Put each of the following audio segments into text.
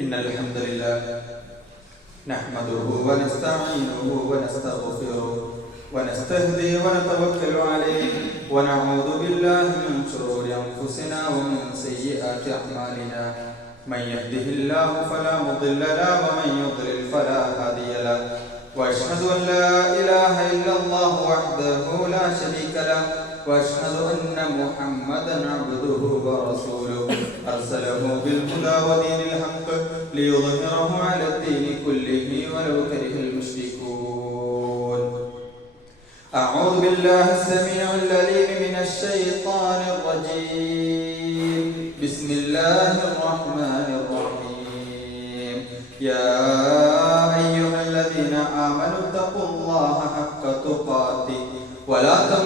إن الحمد لله نحمده ونستعينه ونستغفره ونستهدي ونتوكل عليه ونعوذ بالله من شرور أنفسنا ومن سيئات أعمالنا من يهده الله فلا مضل له ومن يضلل فلا هادي له وأشهد أن لا إله إلا الله وحده لا شريك له وأشهد أن محمدا عبده ورسوله. أرسله بالهدى ودين الحق ليظهره على الدين كله ولو كره المشركون. أعوذ بالله السميع العليم من الشيطان الرجيم. بسم الله الرحمن الرحيم. يا أيها الذين آمنوا اتقوا الله حق تقاته ولا تموتن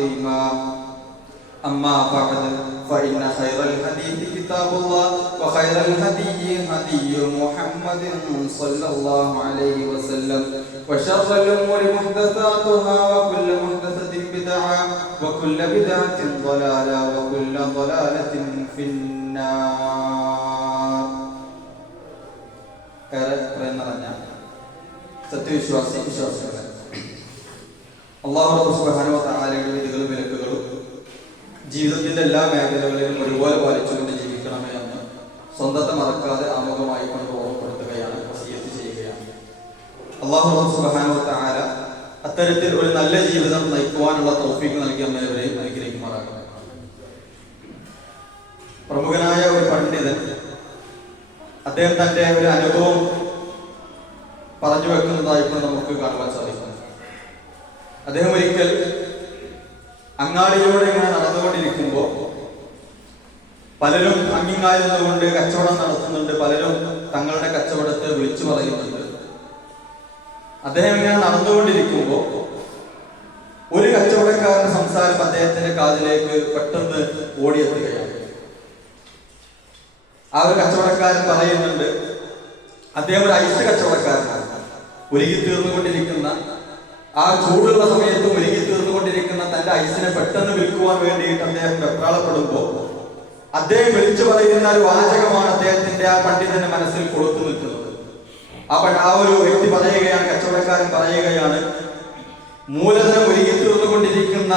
عظيما أما بعد فإن خير الحديث كتاب الله وخير الهدي هدي محمد صلى الله عليه وسلم وشر الأمور محدثاتها وكل محدثة بدعة وكل بدعة ضلالة وكل ضلالة في النار ഏറെ പ്രേം നിറഞ്ഞ സത്യവിശ്വാസി വിശ്വാസികളെ അള്ളാഹു സുബാനോ താലയുടെ വിധികളും വിലക്കുകളും ജീവിതത്തിന്റെ എല്ലാ മേഖലകളിലും ഒരുപോലെ പാലിച്ചുകൊണ്ട് ജീവിക്കണമേ സ്വന്തത്തെ മറക്കാതെ ആമുഖമായി കൊണ്ട് ഓർമ്മപ്പെടുത്തുകയാണ് വസീയത്ത് ചെയ്യുകയാണ്. അള്ളാഹു സുബാനോ താല അത്തരത്തിൽ ഒരു നല്ല ജീവിതം നയിക്കുവാനുള്ള തോഫിക്ക് നൽകിയ അമ്മേവരെയും അനുഗ്രഹിക്കുമാറാകണം പ്രമുഖനായ ഒരു പണ്ഡിതൻ അദ്ദേഹം തന്റെ ഒരു അനുഭവം പറഞ്ഞു വെക്കുന്നതായിട്ട് നമുക്ക് കാണുവാൻ സാധിക്കും. അദ്ദേഹം ഒരിക്കൽ അങ്ങാടിയിലൂടെ ഇങ്ങനെ നടന്നുകൊണ്ടിരിക്കുമ്പോൾ പലരും അങ്ങിങ്ങായിരുന്നുകൊണ്ട് കച്ചവടം നടത്തുന്നുണ്ട് പലരും തങ്ങളുടെ കച്ചവടത്തെ വിളിച്ചു പറയുന്നുണ്ട്. അദ്ദേഹം ഇങ്ങനെ നടന്നുകൊണ്ടിരിക്കുമ്പോൾ ഒരു കച്ചവടക്കാരൻ സംസാരം അദ്ദേഹത്തിന്റെ കാതിലേക്ക് പെട്ടെന്ന് ഓടിയെത്തുകയാണ്. ആ ഒരു കച്ചവടക്കാരൻ പറയുന്നുണ്ട് അദ്ദേഹം ഒരു ഐസ് കച്ചവടക്കാരനാണ്. ഒരുങ്ങി തീർന്നുകൊണ്ടിരിക്കുന്ന ആ ചൂടുള്ള സമയത്ത് ഒരുങ്ങി തീർന്നുകൊണ്ടിരിക്കുന്ന തന്റെ ഐസിനെ പെട്ടെന്ന് വിൽക്കുവാൻ വേണ്ടിയിട്ട് അദ്ദേഹം വെപ്രാളപ്പെടുമ്പോൾ അദ്ദേഹം വിളിച്ചു പറയുന്ന ഒരു വാചകമാണ് അദ്ദേഹത്തിന്റെ ആ പണ്ഡിതന്റെ മനസ്സിൽ കൊടുത്തു നിൽക്കുന്നത്. ആ ആ ഒരു വ്യക്തി പറയുകയാണ് കച്ചവടക്കാരൻ പറയുകയാണ് മൂലധനം ഒരുങ്ങി തീർന്നുകൊണ്ടിരിക്കുന്ന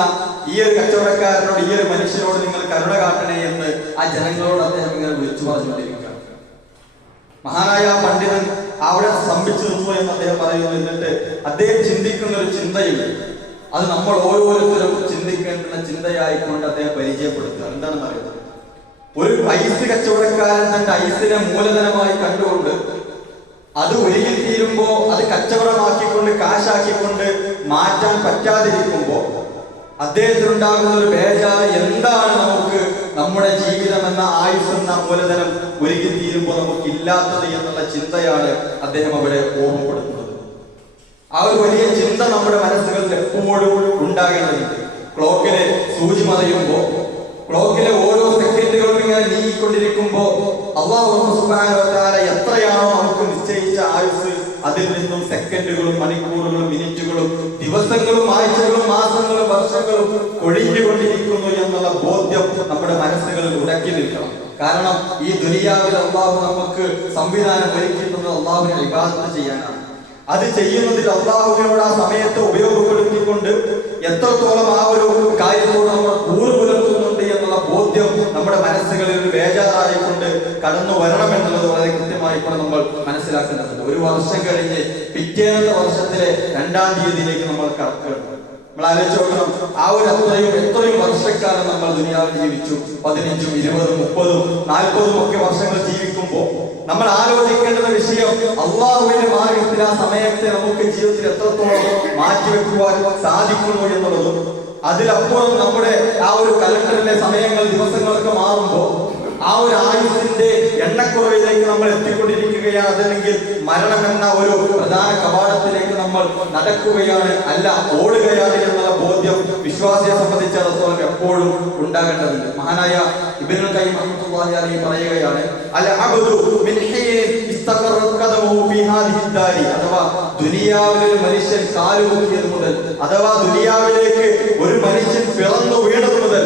ഈ ഒരു കച്ചവടക്കാരനോട് ഈ ഒരു മനുഷ്യനോട് നിങ്ങൾ കരുണ കാട്ടണേ എന്ന് ആ ജനങ്ങളോട് അദ്ദേഹം ഇങ്ങനെ വിളിച്ചു പറഞ്ഞുകൊണ്ടിരിക്കുകയാണ് മഹാനായ പണ്ഡിതൻ അവിടെ സ്തംഭിച്ചു നിന്നു എന്ന് അദ്ദേഹം പറയുന്നു. എന്നിട്ട് അദ്ദേഹം ചിന്തിക്കുന്ന ഒരു ചിന്തയുണ്ട് അത് നമ്മൾ ഓരോരുത്തരും ചിന്തിക്കേണ്ടുന്ന ചിന്തയായിക്കൊണ്ട് അദ്ദേഹം പരിചയപ്പെടുത്തുക. എന്താണെന്ന് അറിയുന്നത് ഒരു ഐസ് കച്ചവടക്കാരൻ തന്റെ ഐസിനെ മൂലധനമായി കണ്ടുകൊണ്ട് അത് ഒരുങ്ങി തീരുമ്പോ അത് കച്ചവടമാക്കിക്കൊണ്ട് കാശാക്കിക്കൊണ്ട് മാറ്റാൻ പറ്റാതിരിക്കുമ്പോ അദ്ദേഹത്തിനുണ്ടാകുന്ന ഒരു ബേജാർ എന്താണ് നമുക്ക് നമ്മുടെ ജീവിതം എന്ന ആയുസ് എന്ന മൂലധനം ഒരുക്കി തീരുമ്പോൾ നമുക്ക് ഇല്ലാത്തത് എന്നുള്ള ചിന്തയാണ് അദ്ദേഹം അവിടെ ഓർമ്മപ്പെടുത്തുന്നത്. ആ ഒരു വലിയ ചിന്ത നമ്മുടെ മനസ്സുകളിൽ എപ്പോഴും ഉണ്ടാകേണ്ടതുണ്ട് ക്ലോക്കിലെ സൂചി മറയുമ്പോൾ ക്ലോക്കിലെ ഓരോ സെക്കൻഡുകളും ഇങ്ങനെ നീങ്ങിക്കൊണ്ടിരിക്കുമ്പോൾ അള്ളാഹു എത്രയാണോ നമുക്ക് നിശ്ചയിച്ച ആയുസ് അതിൽ നിന്നും സെക്കൻഡുകളും മണിക്കൂറുകളും മിനിറ്റുകളും ദിവസങ്ങളും ആഴ്ചകളും മാസങ്ങളും വർഷങ്ങളും ഒഴിഞ്ഞുകൊണ്ടിരിക്കുന്നു എന്നുള്ള ബോധ്യം നമ്മുടെ മനസ്സുകളിൽ ഉടക്കി നിൽക്കണം. കാരണം ഈ ദുനിയാവിൽ അള്ളാഹു നമുക്ക് സംവിധാനം ഒരുക്കുന്നത് അള്ളാഹുവിനെ വിവാദത്ത് ചെയ്യാനാണ്. അത് ചെയ്യുന്നതിൽ അള്ളാഹുവിനോട് ആ സമയത്ത് ഉപയോഗപ്പെടുത്തിക്കൊണ്ട് എത്രത്തോളം ആ ഒരു കാര്യത്തോട് നമ്മൾ ബോധ്യം നമ്മുടെ മനസ്സുകളിൽ ഒരു ബേജാറായിക്കൊണ്ട് കടന്നു വരണം എന്നുള്ളത് വളരെ കൃത്യമായി ഇപ്പോൾ നമ്മൾ മനസ്സിലാക്കേണ്ടതുണ്ട്. ഒരു വർഷം കഴിഞ്ഞ് പിറ്റേന്നത്തെ വർഷത്തിലെ രണ്ടാം തീയതിയിലേക്ക് നമ്മൾ കടക്കുകയാണ്. നമ്മൾ ആലോചിച്ച് നോക്കണം ആ ഒരു അത്രയും എത്രയും വർഷക്കാലം നമ്മൾ ദുനിയാവിൽ ജീവിച്ചു. പതിനഞ്ചും ഇരുപതും മുപ്പതും നാൽപ്പതും ഒക്കെ വർഷങ്ങൾ ജീവിക്കുമ്പോൾ നമ്മൾ ആലോചിക്കേണ്ടുന്ന വിഷയം അള്ളാഹുവിന്റെ മാർഗത്തിൽ ആ സമയത്തെ നമുക്ക് ജീവിതത്തിൽ എത്രത്തോളം മാറ്റിവെക്കുവാൻ സാധിക്കുന്നു എന്നുള്ളതും അതിലപ്പുറം നമ്മുടെ ആ ഒരു കലണ്ടറിലെ സമയങ്ങൾ ദിവസങ്ങളൊക്കെ മാറുമ്പോൾ ആ ഒരു ആയുസിന്റെ എണ്ണക്കുറവിലേക്ക് നമ്മൾ എത്തിക്കൊണ്ടിരിക്കുകയാണ്. അതല്ലെങ്കിൽ മരണം എന്ന ഒരു പ്രധാന കവാടത്തിലേക്ക് നമ്മൾ നടക്കുകയാണ്. അല്ല ഓടുകയാണ് എന്നുള്ള ബോധ്യം വിശ്വാസിയെ സംബന്ധിച്ചിടത്തോളം എപ്പോഴും ഉണ്ടാകേണ്ടതുണ്ട്. മഹാനായ ഇബിനുൽ കൈ മഹമ്മദ് പറയുകയാണ് അല്ല അബ്ദു മിൻ അഥവാ ദുനിയാവിൽ ഒരു മനുഷ്യൻ കാലുമുക്കിയത് മുതൽ അഥവാ ദുനിയാവിലേക്ക് ഒരു മനുഷ്യൻ പിറന്നു വീണത് മുതൽ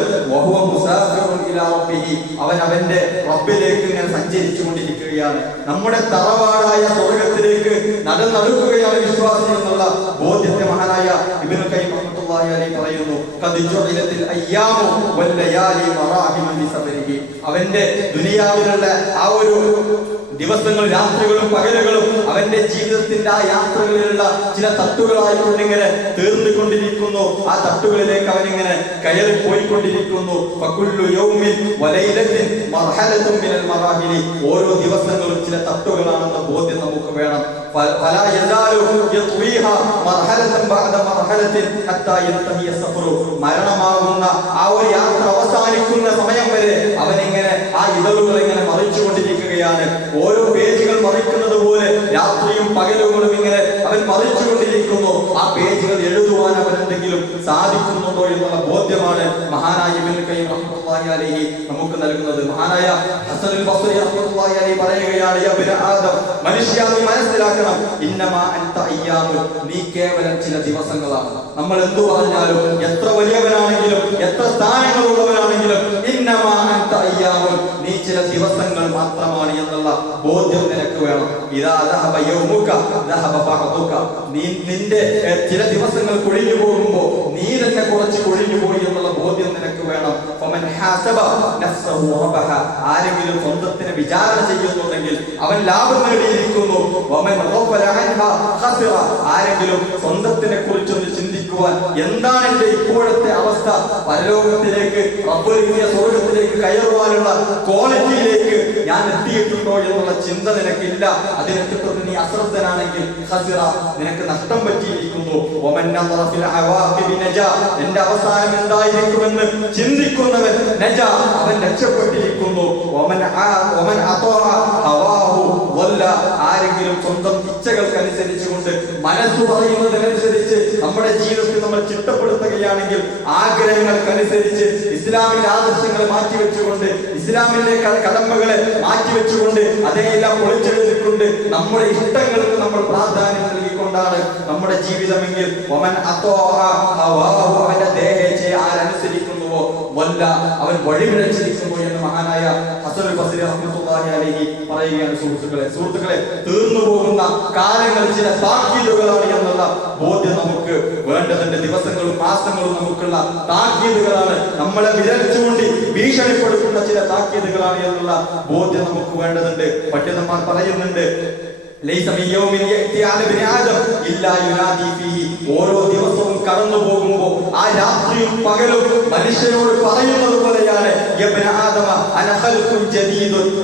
അവൻ അവന്റെ റബ്ബിലേക്ക് ഇങ്ങനെ സഞ്ചരിച്ചു കൊണ്ടിരിക്കുകയാണ് നമ്മുടെ തറവാടായ സ്വർഗത്തിലേക്ക് നടന്നടുക്കുകയാണ് വിശ്വാസം എന്നുള്ള ബോധ്യത്തെ മഹാനായ ഇബിനു കൈ റഹ്മത്തുള്ളാഹി പറയുന്നു. അവന്റെ ദുനിയാവിലുള്ള ആ ഒരു ദിവസങ്ങൾ രാത്രികളും പകലുകളും അവന്റെ ജീവിതത്തിന്റെ ആ യാത്രകളിലുള്ള ചില തട്ടുകളായിക്കൊണ്ട് ഇങ്ങനെ തീർന്നുകൊണ്ടിരിക്കുന്നു. ആ തട്ടുകളിലേക്ക് അവനിങ്ങനെ കയറി പോയിക്കൊണ്ടിരിക്കുന്നു. ഓരോ ദിവസങ്ങളും ചില തട്ടുകളാണെന്ന ബോധ്യം നമുക്ക് വേണം. മരണമാകുന്ന ആ ഒരു യാത്ര അവസാനിക്കുന്ന സമയം വരെ അവനിങ്ങനെ ആ ഇതളുകൾ ഇങ്ങനെ മറിച്ചുകൊണ്ടിരിക്കുകയാണ് ഓരോ പേജുകൾ മറിക്കുന്നത് പോലെ രാത്രിയും പകലുകളും ഇങ്ങനെ അവൻ മറിച്ചുകൊണ്ടിരിക്കുന്നു. ആ പേജുകൾ എഴുതുവാൻ അവൻ എന്തെങ്കിലും സാധിക്കുന്നുണ്ടോ എന്നുള്ള ബോധ്യമാണ് മഹാനായ അലൈഹി നമുക്ക് നൽകുന്നത്. മഹാനായ ഹസനുൽ ബസ്രി റഹ്മത്തുള്ളാഹി അലൈഹി പറയുകയാണ് യാ ഇബ്ന ആദം മനുഷ്യ നീ മനസ്സിലാക്കണം. ഇന്നമാ അൻത അയ്യാമുൻ നീ കേവലം ചില ദിവസങ്ങളാണ്. നമ്മൾ എന്തു പറഞ്ഞാലും എത്ര വലിയവനാണെങ്കിലും എത്ര സ്ഥാനങ്ങളുള്ളവനാണെങ്കിലും ഇന്നമാ അൻത അയ്യാമുൻ നീ ചില ദിവസങ്ങൾ മാത്രമാണ് എന്നുള്ള ബോധ്യം നിനക്ക് വേണം. ഇതാ നീ നിന്റെ ചില ദിവസങ്ങൾ കൊഴിഞ്ഞു പോകുമ്പോൾ നീ തന്നെ കുറച്ച് കൊഴിഞ്ഞു പോയി എന്നുള്ള ബോധ്യം നിനക്ക് വേണം. ആരെങ്കിലും സ്വന്തത്തിനെ വിചാരണ ചെയ്യുന്നുണ്ടെങ്കിൽ അവൻ ലാഭം നേടിയിരിക്കുന്നു. ആരെങ്കിലും സ്വന്തത്തിനെ കുറിച്ചൊന്ന് ചിന്തിക്കുവാൻ എന്താണ് എന്റെ ഇപ്പോഴത്തെ അവസ്ഥ? പരലോകത്തിലേക്ക് റബ്ബൊരുക്കിയ സ്വർഗത്തിലേക്ക് കയറുവാനുള്ള ക്വാളിറ്റിയിലേക്ക് ഞാൻ എത്തിയിട്ടുണ്ടോ എന്നുള്ള ചിന്ത നിനക്കില്ല. അതിനെത്തിക്കൊണ്ട് നീ അശ്രദ്ധനാണെങ്കിൽ ഹസിറ നിനക്ക് നഷ്ടം പറ്റിയിരിക്കുന്നു. എന്റെ അവസാനം എന്തായിരിക്കുമെന്ന് ചിന്തിക്കുന്നവൻ നജ അവൻ രക്ഷപ്പെട്ടിരിക്കുന്നു. ആരെങ്കിലും സ്വന്തം ഇച്ഛകൾക്കനുസരിച്ചുകൊണ്ട് മനസ്സ് പറയുന്നതിനനുസരിച്ച് നമ്മുടെ ജീവിതത്തിൽ നമ്മൾ ചിട്ടപ്പെടുത്തുകയാണെങ്കിൽ ആഗ്രഹങ്ങൾക്കനുസരിച്ച് ഇസ്ലാമിന്റെ ആദർശങ്ങളെ മാറ്റിവെച്ചുകൊണ്ട് ഇസ്ലാമിന്റെ കടമ്പകളെ മാറ്റിവെച്ചുകൊണ്ട് അതെല്ലാം പൊളിച്ചെഴുതിക്കൊണ്ട് നമ്മുടെ ഇഷ്ടങ്ങൾക്ക് നമ്മൾ പ്രാധാന്യം നൽകിക്കൊണ്ടാണ് നമ്മുടെ ജീവിതമെങ്കിൽ. ഒമൻ അതോ അവന്റെ ദേഹേച്ഛയെ ആരനുസരിക്കുന്നുവോ വല്ല അവൻ വഴിപിഴച്ചിരിക്കുന്നു എന്ന് മഹാനായ ഹസനുൽ ബസ്രി റഹ്മത്തുള്ളാഹി അലൈഹി പറയുകയാണ് സുഹൃത്തുക്കളെ. സുഹൃത്തുക്കളെ തീർന്നു പോകുന്ന കാലങ്ങൾ ചില താക്കീതുകളാണ് എന്നുള്ള ബോധ്യം നമുക്ക് വേണ്ടതിന്റെ ദിവസങ്ങളും മാസങ്ങളും നമുക്കുള്ള താക്കീതുകളാണ്. നമ്മളെ വിരലിച്ചുകൊണ്ട് ഭീഷണിപ്പെടുത്തുന്ന ചില താക്കീതുകളാണ് എന്നുള്ള ബോധ്യം നമുക്ക് വേണ്ടതുണ്ട്. പണ്ഡിതന്മാർ പറയുന്നുണ്ട് ഓരോ ദിവസവും കടന്നു പോകുമ്പോൾ ആ രാത്രിയും പകലും മനുഷ്യനോട് പറയുന്നത് പോലെയാണ്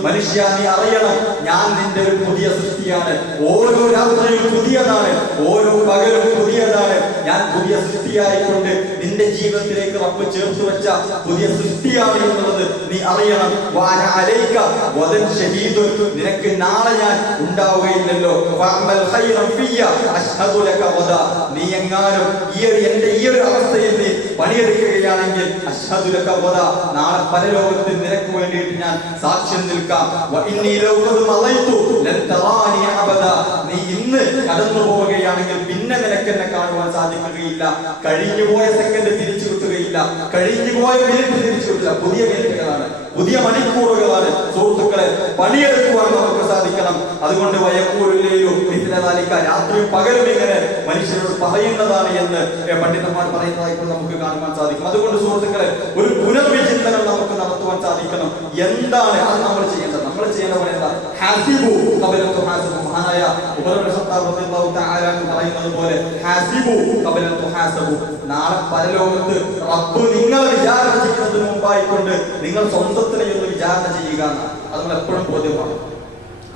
മനുഷ്യ നീ അറിയണം ഞാൻ നിന്റെ ഒരു പുതിയ സൃഷ്ടിയാണ്. ഓരോ രാത്രിയും പുതിയതാണ് ഓരോ പകലും പുതിയതാണ്. ഞാൻ പുതിയ സൃഷ്ടിയായിക്കൊണ്ട് നിന്റെ ജീവിതത്തിലേക്ക് റബ്ബ് ചേർത്ത് വെച്ച പുതിയ സൃഷ്ടിയാണ് എന്നുള്ളത് നീ അറിയണം. വാന അലൈക്ക വദൻ ഷഹീദുൻ. നിനക്ക് നാളെ ഞാൻ ഉണ്ടാവുകയില്ലല്ലോ. ഫഅമൽ ഖൈറൻ ഫിയ അഷ്ഹദു ലക വദ. നീ എങ്ങാനും ഈ ഒരു എന്റെ ഈ ഒരു അവസ്ഥയിൽ നീ പണിയെടുക്കുകയാണെങ്കിൽ അഷ്ഹദു ലക വദ. നാളെ പരലോകത്തിൽ നിനക്ക് വേണ്ടിയിട്ട് ഞാൻ സാക്ഷ്യം നിൽക്കാം. നീ ഇന്ന് കടന്നു പോവുകയാണെങ്കിൽ പിന്നെ നിനക്ക് എന്നെ കാണുവാൻ സാധിക്കുകയില്ല. കഴിഞ്ഞുപോയ സെക്കൻഡ് തിരിച്ചു കിട്ടുകയില്ല. കഴിഞ്ഞുപോയ മിനിറ്റ് തിരിച്ചു കിട്ടില്ല പുതിയ മിനിറ്റുകളാണ് പുതിയ മണിക്കൂറുകളാണ്. സുഹൃത്തുക്കളെ പണിയെടുക്കുവാൻ നമുക്ക് സാധിക്കണം. അതുകൊണ്ട് വയക്കൂറിലെയോ നാലിക്ക രാത്രിയും പകലും ഇങ്ങനെ മനുഷ്യരോട് പറയുന്നതാണ് എന്ന് പണ്ഡിതന്മാർ പറയുന്നതായിട്ട് നമുക്ക് കാണുവാൻ സാധിക്കും. അതുകൊണ്ട് സുഹൃത്തുക്കളെ ഒരു പുനർവിചിന്തനം നമുക്ക് നടത്തുവാൻ സാധിക്കണം. എന്താണ് അത് നമ്മൾ ചെയ്യേണ്ടത്? നമ്മൾ ചെയ്യേണ്ടത് എന്താ? ഹാസിബു മഹാനായ പറയുന്നത് പോലെ ഹാസിബു നാളെ പരലോകത്ത് റബ്ബ് നിങ്ങളെ വിചാരണ ചെയ്യുന്നതിന് മുമ്പായിക്കൊണ്ട് നിങ്ങൾ സ്വന്തത്തിനെ ഒന്ന് വിചാരണ ചെയ്യുക. അത് നമ്മൾ എപ്പോഴും ബോധ്യമാണ്.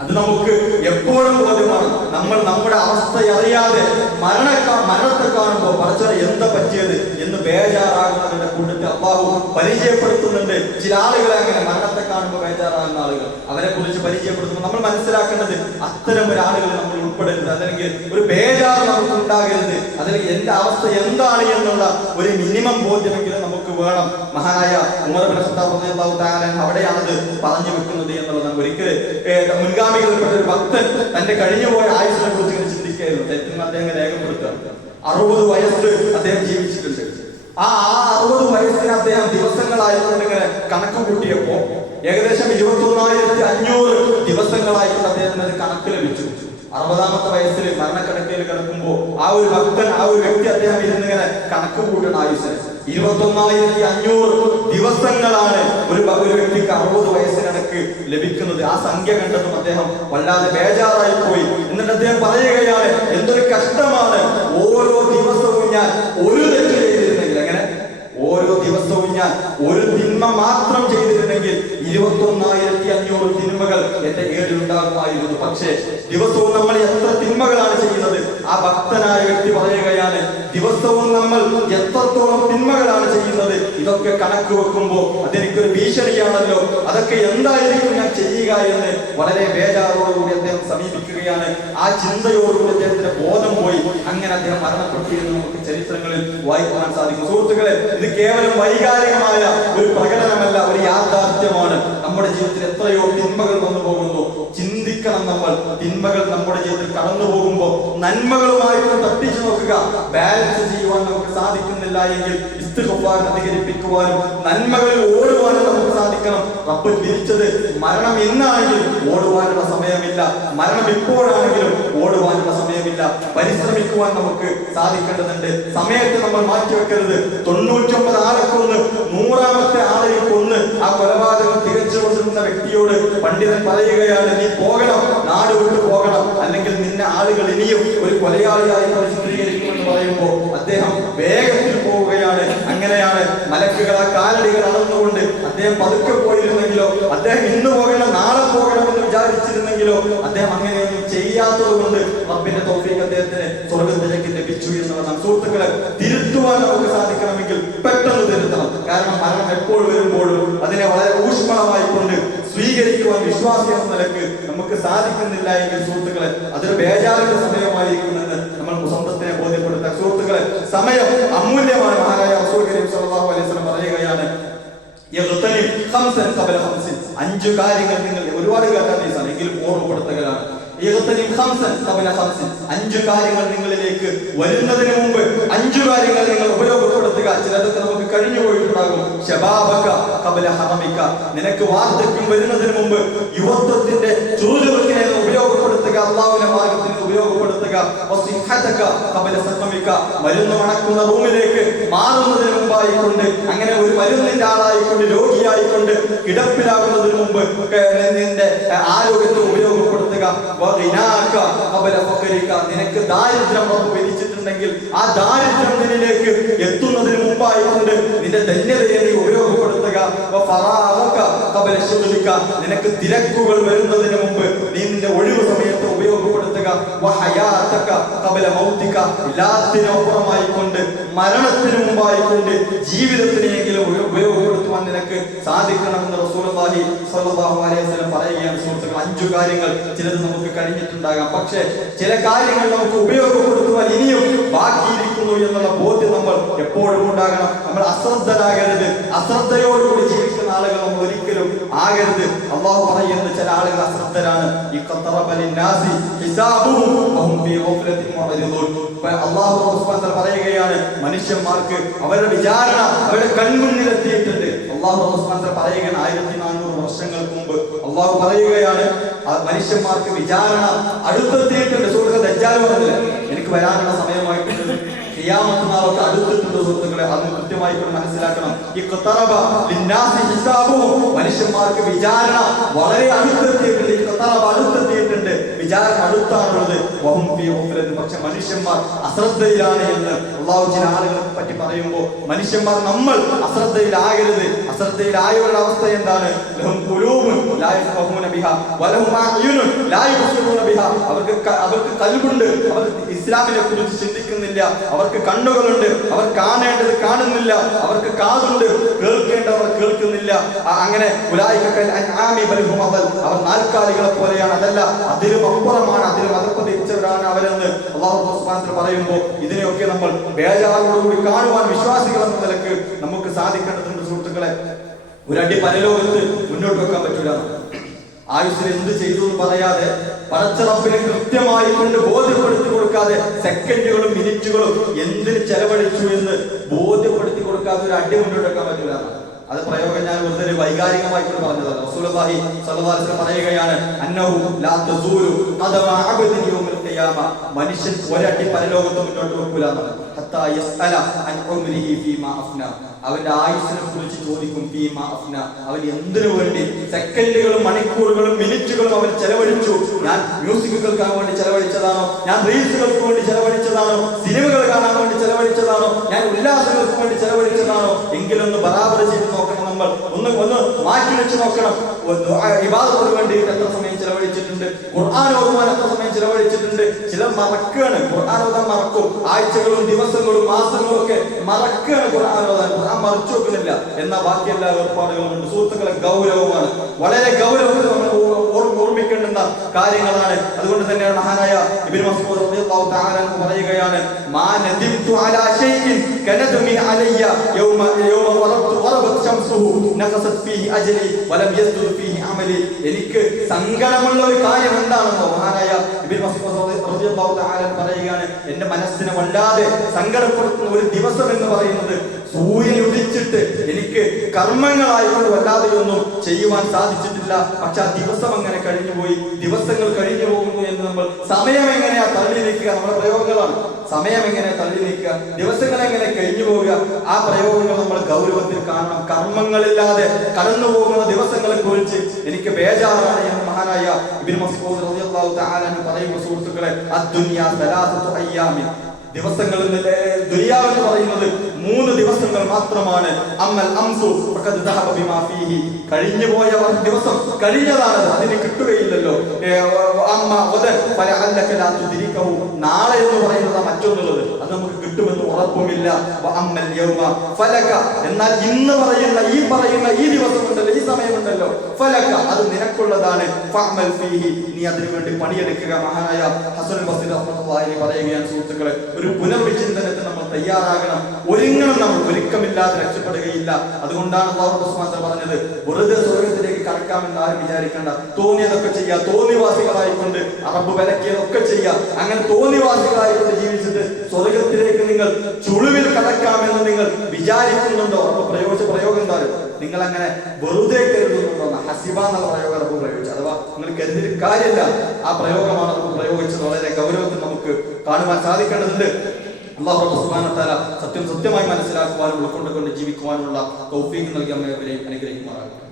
അത് നമുക്ക് എപ്പോഴും ബോധ്യമാണ് നമ്മൾ നമ്മുടെ അവസ്ഥ അറിയാതെ മരണക്കാ മരണത്തെ കാണുമ്പോൾ പറച്ചത് എന്താ പറ്റിയത് എന്ന് ബേജാറാകുന്നതിന്റെ കൂട്ടത്തിൽ അബ്ബാഹു പരിചയപ്പെടുത്തുന്നുണ്ട്. ചില ആളുകളെ അങ്ങനെ മരണത്തെ കാണുമ്പോൾ ബേജാറാകുന്ന ആളുകൾ. അവരെ കുറിച്ച് പരിചയപ്പെടുത്തുമ്പോൾ നമ്മൾ മനസ്സിലാക്കേണ്ടത് അത്തരം ഒരു ആളുകൾ നമ്മൾ ഉൾപ്പെടരുത്. അല്ലെങ്കിൽ ഒരു ബേജാർ നമുക്ക് ഉണ്ടാകരുത്. അല്ലെങ്കിൽ എന്റെ അവസ്ഥ എന്താണ് എന്നുള്ള ഒരു മിനിമം ബോധ്യമെങ്കിലും വേണം. മഹാനായ ഉമർ ഇബ്നു ഖത്താബ് റളിയല്ലാഹു അവിടെയാണത് പറഞ്ഞു വെക്കുന്നത് എന്നുള്ളതാണ് ഒരിക്കൽ മുൻഗാമികളിൽപ്പെട്ട ഒരു ഭക്തൻ തന്റെ കഴിഞ്ഞുപോയ ആയുസിനെ കുറിച്ച് ഇങ്ങനെ ചിന്തിക്കുകയായിരുന്നു. അദ്ദേഹം രേഖപ്പെടുത്തുക. അറുപത് വയസ്സ് അദ്ദേഹം ജീവിച്ചിട്ടുണ്ട്. ആ ആ അറുപത് വയസ്സിന് അദ്ദേഹം ദിവസങ്ങളായതുകൊണ്ട് ഇങ്ങനെ കണക്ക് കൂട്ടിയപ്പോ ഏകദേശം ഇരുപത്തി ഒന്നായിരത്തി അഞ്ഞൂറ് ദിവസങ്ങളായിട്ട് അദ്ദേഹത്തിന് അത് കണക്ക് ലഭിച്ചു. അറുപതാമത്തെ വയസ്സിൽ മരണക്കിടക്കയിൽ കിടക്കുമ്പോൾ ആ ഒരു ഭക്തൻ ആ ഒരു വ്യക്തി അദ്ദേഹം ഇരുന്നിങ്ങനെ കണക്ക് കൂട്ടണ ആയുസ് ഇരുപത്തി ഒന്നായിരത്തി അഞ്ഞൂറ് ദിവസങ്ങളാണ് ഒരു ഒരു വ്യക്തിക്ക് അറുപത് വയസ്സിനിടക്ക് ലഭിക്കുന്നത്. ആ സംഖ്യ കണ്ടതും അദ്ദേഹം വല്ലാതെ ബേജാറായി പോയി. എന്നിട്ട് അദ്ദേഹം പറയുകയാണ് എന്തൊരു കഷ്ടമാണ്. ഓരോ ദിവസവും ഞാൻ ഒരു തെറ്റ് ചെയ്തിരുന്നെങ്കിൽ അങ്ങനെ ഓരോ ദിവസവും ഞാൻ ഒരു തിന്മ മാത്രം ചെയ്തിരുന്നെങ്കിൽ ഇരുപത്തി ഒന്നായിരത്തി അഞ്ഞൂറ് തിന്മകൾ എന്റെ ഏടിലുണ്ടാകുമായിരുന്നു പക്ഷേ ദിവസവും നമ്മൾ എത്ര തിന്മകളാണ് ചെയ്യുന്നത്? ആ ഭക്തനായ വ്യക്തി പറയുകയാണ് ദിവസവും നമ്മൾ എത്രത്തോളം തിന്മകളാണ് ചെയ്യുന്നത്? ഇതൊക്കെ കണക്ക് വെക്കുമ്പോൾ അതെനിക്കൊരു ഭീഷണിയാണല്ലോ. അതൊക്കെ എന്തായിരിക്കും ഞാൻ ചെയ്യുക എന്ന് വളരെ ബേജാറോടുകൂടി അദ്ദേഹം സമീപിക്കുകയാണ്. ആ ചിന്തയോടുകൂടി അദ്ദേഹത്തിന്റെ ബോധം പോയി. അങ്ങനെ അദ്ദേഹം മരണപ്പെട്ടു എന്ന് നമുക്ക് ചരിത്രങ്ങളിൽ വായിക്കുവാൻ സാധിക്കും. സുഹൃത്തുക്കളെ ഇത് കേവലം വൈകാരികമായ ഒരു പ്രകടനമല്ല ഒരു യാഥാർത്ഥ്യമാണ്. നമ്മുടെ ജീവിതത്തിൽ എത്രയോ തിന്മകൾ വന്നു പോകുന്നു. ചിന്തിക്കണം നമ്മൾ. തിന്മകൾ നമ്മുടെ ജീവിതത്തിൽ കടന്നു പോകുമ്പോൾ നന്മകളുമായിട്ട് തട്ടിച്ചു നോക്കുക. ബാലൻസ് ചെയ്യുവാൻ നമുക്ക് സാധിക്കുന്നില്ല എങ്കിൽ ഇസ്തിഗ്ഫാർ അധികരിപ്പിക്കുവാനും നന്മകളിൽ ഓടുവാനും നമുക്ക് സാധിക്കണം. റബ്ബ് തിരിച്ചത് മരണം എന്നാണെങ്കിൽ ഓടുവാനുള്ള സമയമില്ല. മരണം ഇപ്പോഴാണെങ്കിലും ഓടുവാനുള്ള സമയമില്ല. പരിശ്രമിക്കുവാൻ നമുക്ക് സാധിക്കേണ്ടതുണ്ട്. സമയത്ത് നമ്മൾ മാറ്റിവെക്കരുത്. തൊണ്ണൂറ്റൊമ്പത് ആളെ കൊന്ന് നൂറാമത്തെ ആളെ കൊന്ന് ആ വ്യക്തിയോട് പണ്ഡിതൻ പറയുകയാണ് നീ പോകണം നാട് വിട്ടു പോകണം. അല്ലെങ്കിൽ നിന്നെ ആളുകൾ ഇനിയും ഒരു കൊലയാളിയായി ചിത്രീകരിക്കുമെന്ന് പറയുമ്പോൾ അദ്ദേഹം വേഗത്തിൽ പോവുകയാണ്. അങ്ങനെയാണ് മലക്കുകൾ ആ കാലടികൾ അളന്നുകൊണ്ട് അദ്ദേഹം പതുക്കെ പോയിരുന്നെങ്കിലോ അദ്ദേഹം ഇന്ന് പോകണം നാളെ പോകണമെന്ന് വിചാരിച്ചിരുന്നെങ്കിലോ അദ്ദേഹം അങ്ങനെയൊന്നും ചെയ്യാത്തത് കൊണ്ട് റബ്ബിന്റെ തോഫീക്ക് അദ്ദേഹത്തിന് സ്വർഗത്തിലേക്ക് ലഭിച്ചു എന്നുള്ളതാണ് സുഹൃത്തുക്കളെ തിരുത്തുവാൻ നമുക്ക് സാധിക്കണമെങ്കിൽ പെട്ടെന്ന് തിരുത്തണം. കാരണം മരണം എപ്പോൾ വരുമ്പോഴും അതിനെ വളരെ ഊഷ്മളമായി കൊണ്ട് സ്വീകരിക്കുവാൻ വിശ്വാസി എന്ന നിലയ്ക്ക് നമുക്ക് സാധിക്കുന്നില്ല എങ്കിൽ സുഹൃത്തുക്കളെ അതൊരു ബേജാറിന്റെ സമയമായിരിക്കുമെന്ന് നമ്മൾ സ്വന്തത്തിനെ ബോധ്യപ്പെടുത്താം സുഹൃത്തുക്കളെ സമയം അമൂല്യമായ മഹാരായ റസൂൽ സല്ലല്ലാഹു അലൈഹി വസല്ലം പറയുകയാണ് അഞ്ചു കാര്യങ്ങൾ നിങ്ങൾ ഒരുപാട് കേട്ടാൽ എങ്കിലും ഓർമ്മപ്പെടുത്തുകയാണ് അഞ്ച് കാര്യങ്ങൾ നിങ്ങളിലേക്ക് വരുന്നതിന് മുമ്പ് അഞ്ചു കാര്യങ്ങൾ നിങ്ങൾ ഉപയോഗപ്പെടുത്തുക. ചിലതൊക്കെ നമുക്ക് കഴിഞ്ഞു പോയിട്ടുണ്ടാകും. കബല ഹറമിക നിനക്ക് വാർദ്ധക്യം വരുന്നതിന് മുമ്പ് യുവത്വത്തിന്റെ ചുറുചുറുക്കിനെ നീ ഉപയോഗപ്പെടുത്തുക അള്ളാഹുവിന്റെ മാർഗത്തിൽ ഉപയോഗപ്പെടുത്തുക മരുന്ന് മണക്കുന്ന റൂമിലേക്ക് മാറുന്നതിന് മുമ്പായിക്കൊണ്ട് അങ്ങനെ ഒരു മരുന്നിന്റെ ആളായിക്കൊണ്ട് രോഗിയായിക്കൊണ്ട് കിടപ്പിലാകുന്നതിന് മുമ്പ് നിന്റെ ആരോഗ്യത്തെ ഉപയോഗപ്പെടുത്തുക. നിനക്ക് ദാരിദ്ര്യം വിധിച്ചിട്ടുണ്ടെങ്കിൽ ആ ദാരിദ്ര്യം നിന്നിലേക്ക് എത്തുന്നതിന് മുമ്പായിക്കൊണ്ട് നിന്റെ ധന്യതയെ നീ നിനക്ക് തിരക്കുകൾ വരുന്നതിന് മുമ്പ് നീ നിന്റെ ഒഴിവ് സമയത്ത് ഉപയോഗപ്പെടുത്തുക. എല്ലാത്തിനപ്പുറമായി കൊണ്ട് മരണത്തിന് മുമ്പായി കൊണ്ട് ജീവിതത്തിനെങ്കിലും ഉപയോഗപ്പെടുത്തുവാൻ നിനക്ക് സാധിക്കണമെന്ന് റസൂലി സ്വലം പറയുകയാണ് സുഹൃത്തുക്കൾ അഞ്ചു കാര്യങ്ങൾ ചിലത് നമുക്ക് കഴിഞ്ഞിട്ടുണ്ടാകാം. പക്ഷേ ചില കാര്യങ്ങൾ നമുക്ക് ഉപയോഗപ്പെടുത്തുവാൻ ഇനിയും ബാക്കിയിരിക്കുന്നു എന്നുള്ള ബോധ്യം നമ്മൾ എപ്പോഴും ഉണ്ടാകണം. നമ്മൾ അശ്രദ്ധരാകരുത്. അശ്രദ്ധയോടുകൂടി ജീവിക്കുന്ന ആളുകൾ നമ്മൾ ഒരിക്കലും ആകരുത്. അള്ളാഹു പറയുന്ന ചില ആളുകൾ അശ്രദ്ധരാണ്. അള്ളാഹു പറയുകയാണ് മനുഷ്യന്മാർക്ക് അവരുടെ വിചാരണ അവരുടെ കൺമുന്നിലെത്തിയിട്ടുണ്ട് അള്ളാഹു പറയുകയാണ് ആയിരത്തി നാനൂറ് വർഷങ്ങൾക്ക് മുമ്പ് അള്ളാഹു പറയുകയാണ് മനുഷ്യന്മാർക്ക് വിചാരണ അടുത്തെത്തിയിട്ടുണ്ട്. സുഹൃത്തുക്കൾ ദജ്ജാൽ പറഞ്ഞില്ല? എനിക്ക് വരാനുള്ള സമയമായിട്ടുണ്ട് ഖിയാമത്ത് നാളൊക്കെ അത് കൃത്യമായി മനസ്സിലാക്കണം. ഈ ഹിസാബുഹും മനുഷ്യന്മാർക്ക് വിചാരണ വളരെ അടുത്തെത്തിയിട്ടുണ്ട്. ഈ ഖത്തറബ അടുത്തെത്തിയിട്ടുണ്ട്. വിചാരണ അടുത്താണുള്ളത്. പക്ഷെ മനുഷ്യന്മാർ അശ്രദ്ധയിലാണ് എന്ന് അള്ളാഹു ചില ആളുകളെ പറ്റി പറയുമ്പോൾ മനുഷ്യന്മാർ നമ്മൾ അശ്രദ്ധയിലാകരുത്. അശ്രദ്ധയിലായവരുടെ അവസ്ഥ എന്താണ്? അവർക്ക് അവർക്ക് കൽവുണ്ട് അവർ ഇസ്ലാമിനെ കുറിച്ച് ചിന്തിക്കുന്നില്ല അവർക്ക് കണ്ണുകളുണ്ട്. അവർ കാണേണ്ടത് കാണുന്നില്ല. അവർക്ക് കാതുണ്ട്. കേൾക്കേണ്ടവർ കേൾക്കുന്നില്ല. അങ്ങനെ അവർ നാൽക്കാലികളെ പോലെയാണ്. അതല്ല അതിലും അപ്പുറമാണ്. അതിലും അതപ്പതിച്ചവരാണ് അവരെന്ന് അള്ളാഹു പറയുമ്പോൾ ഇതിനെയൊക്കെ നമ്മൾ ബേജാറോടുകൂടി കാണുവാൻ വിശ്വാസികൾ എന്ന നിലയ്ക്ക് നമുക്ക് സാധിക്കേണ്ടതുണ്ട് സുഹൃത്തുക്കളെ. ഒരടി പരലോകത്ത് മുന്നോട്ട് വെക്കാൻ പറ്റൂല. ആയുസ്സിൽ എന്ത് ചെയ്തു എന്ന് പറയാതെ പടച്ചറപ്പിനെ കൃത്യമായി കൊണ്ട് ബോധ്യപ്പെടുത്തി കൊടുക്കാതെ സെക്കൻഡുകളും മിനിറ്റുകളും എന്തിന് ചെലവഴിച്ചു എന്ന് ബോധ്യപ്പെടുത്തി കൊടുക്കാതെ ഒരു അടി മുന്നോട്ടെടുക്കാൻ പറ്റില്ല അത് പ്രയോഗം ഞാൻ വെറുതെ വൈകാരികമായി കൊണ്ട് പറഞ്ഞതല്ല റസൂലുള്ളാഹി സ്വല്ലല്ലാഹി പറയുകയാണ് ലാ ഖിയാമ മനുഷ്യൻ ഒരടി പരലോകത്ത് മുന്നോട്ട് വെക്കൂല അവന്റെ ആയുസിനെ കുറിച്ച് ചോദിക്കും ഫീമാ അഫ്ന. അവൻ എന്തിനു വേണ്ടി സെക്കൻഡുകളും മണിക്കൂറുകളും മിനിറ്റുകളും അവൻ ചെലവഴിച്ചു. ഞാൻ മ്യൂസിക് കേൾക്കാൻ വേണ്ടി ചെലവഴിച്ചതാണോ? ഞാൻ റീൽസുകൾക്ക് വേണ്ടി ചെലവഴിച്ചതാണോ? സിനിമകൾ കാണാൻ വേണ്ടി ചെലവഴിച്ചതാണോ? ഞാൻ ഉല്ലാസങ്ങൾക്ക് വേണ്ടി ചെലവഴിച്ചതാണോ? എങ്കിലൊന്ന് ബറാബർ ചെയ്ത് നോക്കണം നമ്മൾ ഒന്ന് ഒന്ന് മാറ്റി വെച്ച് നോക്കണം. വിവാദത്തിന് വേണ്ടിയിട്ട് എത്ര സമയം ചെലവഴിച്ചിട്ടുണ്ട്? ഖുർആൻ ഓർമ്മ എത്ര സമയം ചെലവഴിച്ചിട്ടുണ്ട്? ചിലർ മറക്കുകയാണ് ഖുർആൻ ഓതാൻ മറക്കും. ആഴ്ചകളും ദിവസങ്ങളും മാസങ്ങളും ഒക്കെ മറക്കുകയാണ് ഖുർആൻ ഓതാൻ. ഖുർആൻ മറിച്ചു വെക്കുന്നില്ല. എന്നാൽ ബാക്കി എല്ലാ ഏർപ്പാടുകളും സുഹൃത്തുക്കളെ ഗൗരവമാണ്. വളരെ ഗൗരവത്തിൽ കാര്യങ്ങളാണ്. അതുകൊണ്ട് തന്നെയാണ് മഹാനായ ഇബ്നു മസ്ഊദ് റളിയല്ലാഹു തആല പറയുകയാണ് മാ നദിംതു അലാ ശൈഇൻ ഷൈഇൻ കനദമി അലയ്യ യൗമ യൗമ വറബ്തു വറബത് ശംസുഹു നഖസത് ഫീഹി അജ്ലി വലം യസ്ദുദ് ഫീഹി അമലി. എനിക്ക് സങ്കടമുള്ള ഒരു കാര്യം എന്താണെന്നോ മഹാനായ ഇബ്നു മസ്ഊദ് റളിയല്ലാഹു തആല പറയുകയാണ് എന്റെ മനസ്സിനെ വല്ലാതെ സങ്കടപ്പെടുത്തുന്ന ഒരു ദിവസം എന്ന് പറയുന്നത് സൂര്യൻ ഉടിച്ചിട്ട് എനിക്ക് കർമ്മങ്ങളായിക്കൊണ്ട് വല്ലാതെ ഒന്നും ചെയ്യുവാൻ സാധിച്ചിട്ടില്ല. പക്ഷെ ആ ദിവസം അങ്ങനെ കഴിഞ്ഞുപോയി. ദിവസങ്ങൾ കഴിഞ്ഞു പോകുന്നു എന്ന് നമ്മൾ സമയം എങ്ങനെയാ തള്ളി നിൽക്കുക നമ്മുടെ പ്രയോഗങ്ങളാണ്. സമയം എങ്ങനെ തള്ളി നീക്കുക? ദിവസങ്ങൾ എങ്ങനെ കഴിഞ്ഞു പോവുക? ആ പ്രയോഗങ്ങൾ നമ്മൾ ഗൗരവത്തിൽ കാണണം. കർമ്മങ്ങളില്ലാതെ കടന്നു പോകുന്ന ദിവസങ്ങളെ കുറിച്ച് എനിക്ക് ബേജാറാണ് എന്ന് മഹാനായ റളിയല്ലാഹു തആല പറയുന്ന സുഹൃത്തുക്കളെ. അദ്ദുനിയ ദിവസങ്ങൾ ദുനിയാവ് എന്ന് പറയുന്നത് മൂന്ന് ദിവസങ്ങൾ മാത്രമാണ്. അമ്മൽ അംസു കഴിഞ്ഞു പോയ ദിവസം കഴിഞ്ഞതാണ് അതിന് കിട്ടുകയില്ലല്ലോ. അമ്മ നാളെ എന്ന് പറയുന്നത് മറ്റൊന്നുള്ളത് അത് നമുക്ക് കിട്ടുമെന്ന് ഉറപ്പുമില്ല. ഫലക. എന്നാൽ ഇന്ന് പറയുന്ന ഈ പറയുന്ന ഈ ദിവസം ഉണ്ടല്ലോ ഈ സമയമുണ്ടല്ലോ. ഫലക അത് നിനക്കുള്ളതാണ്. നീ അതിനുവേണ്ടി പണിയെടുക്കുക മഹാനായ ഹസൻ ബസീർ പറയുകയാണ് സുഹൃത്തുക്കളെ. ഒരു പുനർവിചിന്തനത്തിന് നമ്മൾ തയ്യാറാകണം. ഒരുങ്ങണം നമ്മൾ ഒരുക്കമില്ലാതെ രക്ഷപ്പെടുകയില്ല. അതുകൊണ്ടാണ് പറഞ്ഞത് വെറുതെ സ്വർഗത്തിലേക്ക് കടക്കാമെന്ന് ആരും വിചാരിക്കേണ്ട. തോന്നിയതൊക്കെ ചെയ്യുക തോന്നിവാസികളായിക്കൊണ്ട് അറബ് വിലക്കിയതൊക്കെ ചെയ്യുക അങ്ങനെ തോന്നിവാസികളായിക്കൊണ്ട് ജീവിച്ചിട്ട് സ്വർഗത്തിലേക്ക് നിങ്ങൾ ചുളിവിൽ കടക്കാമെന്ന് നിങ്ങൾ വിചാരിക്കുന്നുണ്ടോ? അപ്പൊ പ്രയോഗിച്ച പ്രയോഗം എന്താ? നിങ്ങൾ അങ്ങനെ വെറുതെ കരുതുന്നുണ്ടോ ഹസിബ എന്നുള്ള പ്രയോഗം റബ്ബ് പ്രയോഗിച്ചു അഥവാ നിങ്ങൾ കരുതിയിട്ട് കാര്യമില്ല ആ പ്രയോഗമാണ് റബ്ബ് പ്രയോഗിച്ചത്. വളരെ ഗൗരവത്തിൽ നമുക്ക് കാണുവാൻ സാധിക്കേണ്ടതുണ്ട്. അള്ളാഹു റബ്ബ് സത്യം സത്യമായി മനസ്സിലാക്കുവാനും ഉൾക്കൊണ്ടുകൊണ്ട് ജീവിക്കുവാനുള്ള തൗഫീഖ് നൽകി അമ്മയെവരെയും അനുഗ്രഹിക്കുമാറാകട്ടെ.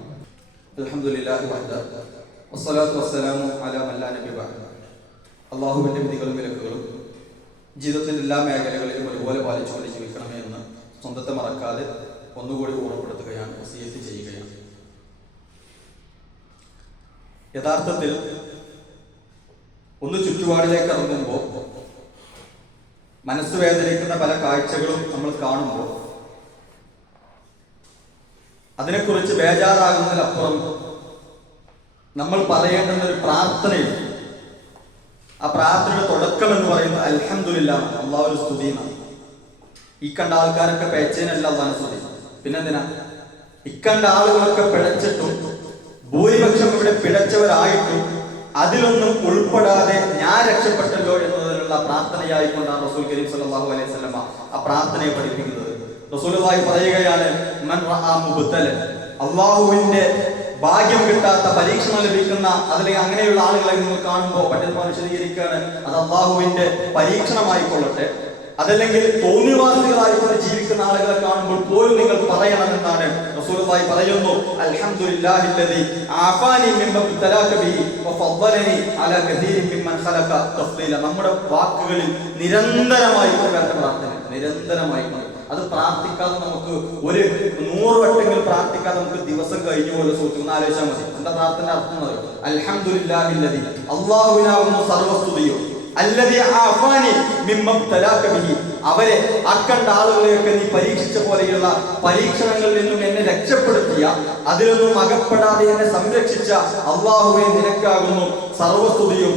വഹദ. വസ്സലാത്തു വസ്സലാമു അലാ അള്ളാഹുവിന്റെ വിധികളും വിലക്കുകളും ജീവിതത്തിന്റെ എല്ലാ മേഖലകളിലും ഒരുപോലെ പാലിച്ചുകൊണ്ട് ജീവിക്കണമേ എന്ന് സ്വന്തത്തെ മറക്കാതെ ഒന്നുകൂടി ഓർമ്മപ്പെടുത്തുകയാണ് വസിയത്ത് ചെയ്യുകയാണ്. യഥാർത്ഥത്തിൽ ഒന്ന് ചുറ്റുപാടിലേക്ക് ഇറങ്ങുമ്പോൾ മനസ്സ് വേദനിക്കുന്ന പല കാഴ്ചകളും നമ്മൾ കാണുമ്പോൾ അതിനെക്കുറിച്ച് ബേജാറാകുന്നതിലപ്പുറം നമ്മൾ പറയേണ്ടുന്ന ഒരു പ്രാർത്ഥനയുണ്ട് ആ പ്രാർത്ഥനയുടെ തുടക്കം എന്ന് പറയുന്നത് അൽഹംദുലില്ല അള്ളാഹ് ഒരു സ്തുതിയാണ്. ഈ കണ്ട ആൾക്കാരൊക്കെ പേച്ചേനല്ല അള്ളാഹ് സ്തുതി. പിന്നെന്തിനാ? ഇക്കണ്ട ആളുകളൊക്കെ പിഴച്ചിട്ടും ഭൂരിപക്ഷം ഇവിടെ പിഴച്ചവരായിട്ടും അതിലൊന്നും ഉൾപ്പെടാതെ ഞാൻ രക്ഷപ്പെട്ടല്ലോ എന്നതിനുള്ള പ്രാർത്ഥനയായിക്കൊണ്ടാണ് റസൂൽ കരീം സല്ലല്ലാഹു അലൈഹി സ്വലമ ആ പ്രാർത്ഥനയെ പഠിപ്പിക്കുന്നത്. റസൂലുള്ളാഹി പറയുകയാണ് മൻ അള്ളാഹുവിന്റെ ഭാഗ്യം കിട്ടാത്ത പരീക്ഷണം ലഭിക്കുന്ന അതിലെ അങ്ങനെയുള്ള ആളുകളെ നിങ്ങൾ കാണുമ്പോൾ പണ്ഡിതന്മാർ വിശദീകരിക്കുകയാണ് അത് അള്ളാഹുവിന്റെ പരീക്ഷണമായിക്കൊള്ളട്ടെ. അതല്ലെങ്കിൽ തോന്നിവാസികളായിക്കൊണ്ട് ജീവിക്കുന്ന ആളുകളെ കാണുമ്പോൾ പോലും നിങ്ങൾ പറയണമെന്നാണ് റസൂലുള്ളാഹി പറയുന്നു അൽഹംദുലില്ലാഹില്ലദി ആഫാനി മിമ്മ ബി വഫദ്ദലനി അലാ കസീരിൻ മിമ്മൻ ഖലഖ തഫ്ദീല. നമ്മുടെ വാക്കുകളിൽ നിരന്തരമായി പ്രാർത്ഥന നിരന്തരമായി അത് പ്രാർത്ഥിക്കാതെ നമുക്ക് ഒരു നൂറ് വട്ടങ്ങൾ പ്രാർത്ഥിക്കാതെ നമുക്ക് ദിവസം കഴിഞ്ഞു പോലെ സുഹൃത്തുക്കൾ ആലോചിച്ചാൽ മതി. എന്താ പ്രാർത്ഥന അർത്ഥം അൽഹംദുലില്ലാഹില്ലദി അള്ളാഹുവിനാകുന്നു സർവസ്തുതിയും. അല്ലതി ആഫാനി മിമ്മം ഇബ്തലാക ബിഹി. അവരെ അക്കണ്ട ആളുകളെയൊക്കെ നീ പരീക്ഷിച്ച പോലെയുള്ള പരീക്ഷണങ്ങളിൽ നിന്നും എന്നെ രക്ഷപ്പെടുത്തിയ അതിലൊന്നും അകപ്പെടാതെ എന്നെ സംരക്ഷിച്ച അള്ളാഹുവെ നിനക്കാകുന്നു. സർവസ്തുതിയും